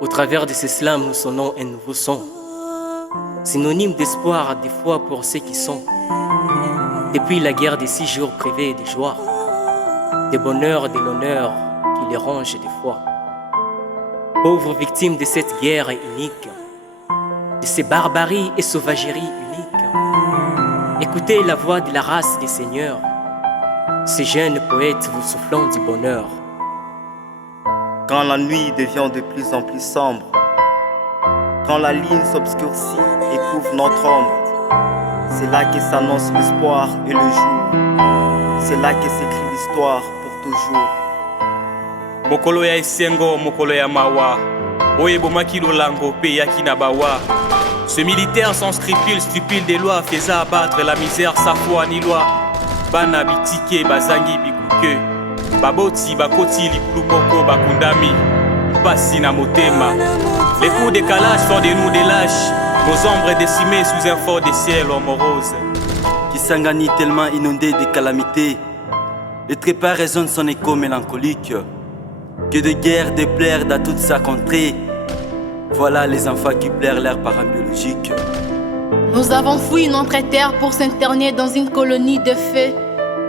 Au travers de ces slams, nous sonnons un nouveau son, synonyme d'espoir des fois pour ceux qui sont. Depuis la guerre des 6 jours privés de joie, des bonheurs, de l'honneur qui les ronge des fois. Pauvres victimes de cette guerre unique, de ces barbaries et sauvageries uniques. Écoutez la voix de la race des seigneurs, ces jeunes poètes vous soufflant du bonheur. Quand la nuit devient de plus en plus sombre, quand la ligne s'obscurcit et couvre notre ombre, c'est là que s'annonce l'espoir et le jour. C'est là que s'écrit l'histoire pour toujours. Mokolo ya esengo, mokolo ya mawa, oyebomaki lolango pe yaki na bawa. Ce militaire sans scrupule, stupide des lois, faisait abattre la misère sa foi ni loi. Bana bitike bazangi bikuke, baboti bakoti likulu moko bakundami, mpasi na motema. Les coups de calage font de nous des lâches, nos ombres décimées sous un fort des ciels moroses. Kisangani tellement inondé de calamités, le trépas résonne son écho mélancolique. Que de guerre, de plaire dans toute sa contrée. Voilà les enfants qui plairent leurs parents biologiques. Nous avons fui notre terre pour s'interner dans une colonie de feu.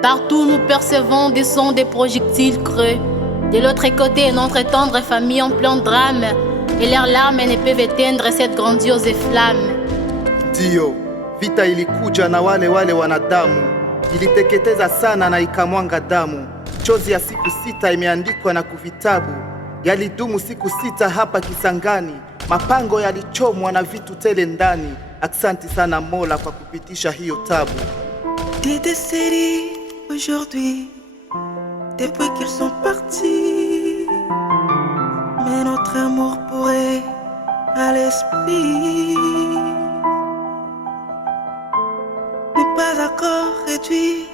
Partout nous percevons des sons des projectiles creux. De l'autre côté, notre tendre famille en plein drame. Et leurs larmes ne peuvent éteindre cette grandiose flamme. Dio, vita ilikuja na wale wanadamu. Iliteketeza sana na ikamwanga damu. Chozi ya siku 6 imeandikwa na kuvitabu. Yalidumu siku 6 hapa Kisangani. Mapango yalichomwa na vitu tele ndani. Aksanti sana Mola kwa kupitisha hiyo tabu. Des décennies aujourd'hui, depuis qu'ils sont partis, mais notre amour pourrait à l'esprit n'est pas encore réduit.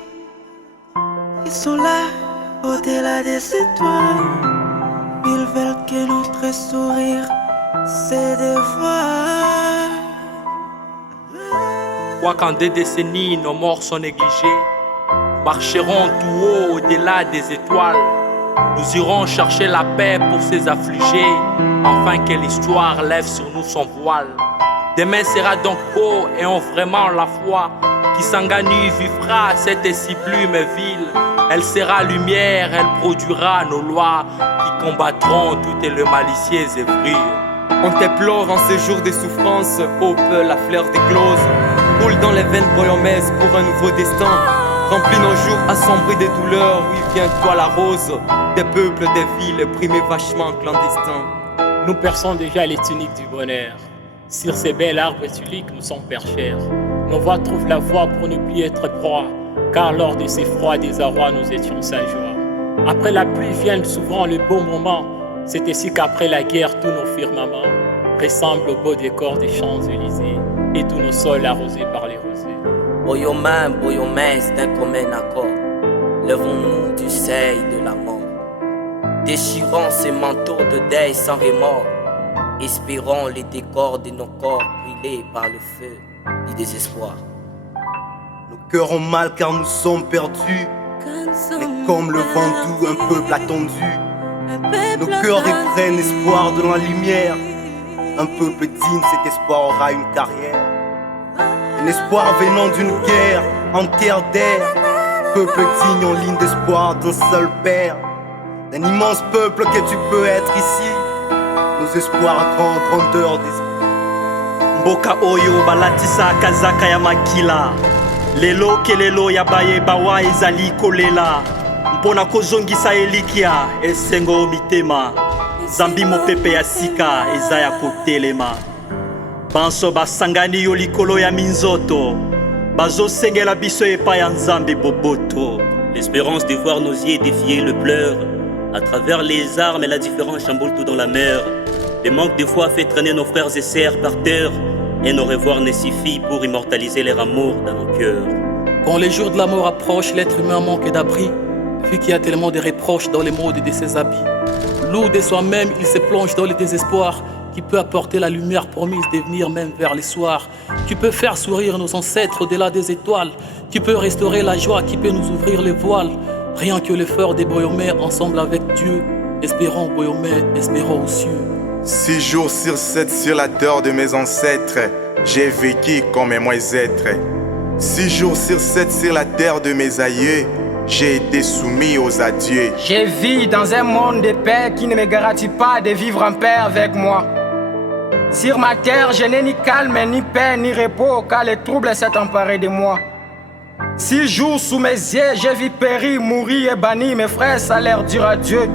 Ils sont là au-delà des étoiles. Ils veulent que notre sourire se dévoile. Quoi qu'en des décennies nos morts sont négligés, marcherons tout haut au-delà des étoiles. Nous irons chercher la paix pour ces affligés, afin que l'histoire lève sur nous son voile. Demain sera donc beau et ont vraiment la foi. Kisangani vivra cette sublime ville. Elle sera lumière, elle produira nos lois qui combattront toutes les malicieuses œuvres. On déplore en ces jours de souffrance, hope, la fleur d'éclose coule dans les veines boyomaises pour un nouveau destin. Remplis nos jours assombris de douleurs, oui viens toi la rose, des peuples, des villes, primés vachement clandestins. Nous perçons déjà les tuniques du bonheur. Sur ces belles arbres tuliques nous sommes perchères. Nos voix trouvent la voie pour ne plus être proie, car lors de ces froids désarrois nous étions sans joie. Après la pluie viennent souvent le beau moment. C'est ainsi qu'après la guerre tous nos firmaments ressemblent au beau décor des Champs-Élysées et tous nos sols arrosés par les rosées. Boyomain, c'est un commun accord. Lèvons-nous du seuil de la mort, déchirons ces manteaux de deuil sans remords. Espérons les décors de nos corps brûlés par le feu du désespoir. Nos cœurs ont mal car nous sommes perdus, mais comme le vent doux, un peuple attendu. Nos cœurs reprennent espoir de la lumière. Un peuple digne, cet espoir aura une carrière. Un espoir venant d'une guerre en terre d'air. Peuple digne en ligne d'espoir d'un seul père. D'un immense peuple que tu peux être ici. Nos espoirs à grande grandeur d'esprit. Mboka oyo balatisa kazaka ya makila. Lelo kelelo ya baye bawa ezali kolela. Mpona kozongisa elikia esengo mitema. Zambi mopepe ya sika eza ya kotelema. Banso basangani yo likolo ya minzoto. Bazo sengela biso epai ya Nzambe boboto. L'espérance de voir nos yeux défier le pleur. À travers les armes et la différence chamboule tout dans la mer. Le manque de foi fait traîner nos frères et sœurs par terre. Et nos revoirs ne suffit pour immortaliser leur amour dans nos cœurs. Quand les jours de la mort approchent, l'être humain manque d'abri, vu qu'il y a tellement de reproches dans les modes de ses habits. Lourd de soi-même, il se plonge dans le désespoir qui peut apporter la lumière promise de venir même vers les soirs, qui peut faire sourire nos ancêtres au-delà des étoiles, qui peut restaurer la joie, qui peut nous ouvrir les voiles. Rien que l'effort des Boyomais ensemble avec Dieu. Espérons Boyomais, espérons aux cieux. 6 jours sur 7 sur la terre de mes ancêtres, j'ai vécu comme un moins-être. 6 jours sur 7 sur la terre de mes aïeux, j'ai été soumis aux adieux. Je vis dans un monde de paix qui ne me garantit pas de vivre en paix avec moi. Sur ma terre, je n'ai ni calme, ni paix, ni repos, car le trouble s'est emparé de moi. 6 jours sous mes yeux, j'ai vu périr, mourir et banni mes frères, ça leur dire adieu.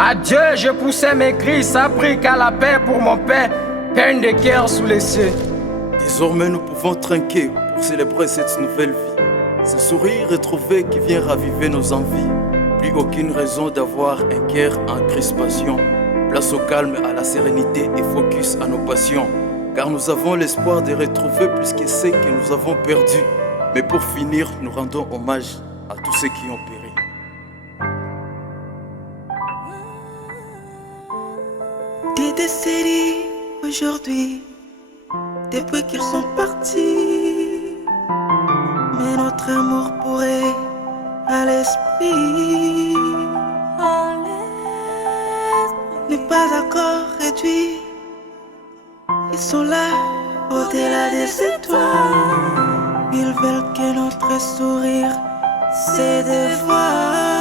Adieu, je poussais mes cris, ça prie qu'à la paix pour mon père, peine de cœur sous les cieux. Désormais nous pouvons trinquer pour célébrer cette nouvelle vie. Ce sourire retrouvé qui vient raviver nos envies. Plus aucune raison d'avoir un cœur en crispation. Place au calme, à la sérénité et focus à nos passions. Car nous avons l'espoir de retrouver plus que ce que nous avons perdu. Mais pour finir, nous rendons hommage à tous ceux qui ont péri. Des décédés aujourd'hui, depuis qu'ils sont partis. Mais notre amour pourrait à l'esprit n'est pas encore réduit. Ils sont là au-delà des étoiles. Ils veulent que notre sourire se dévoile.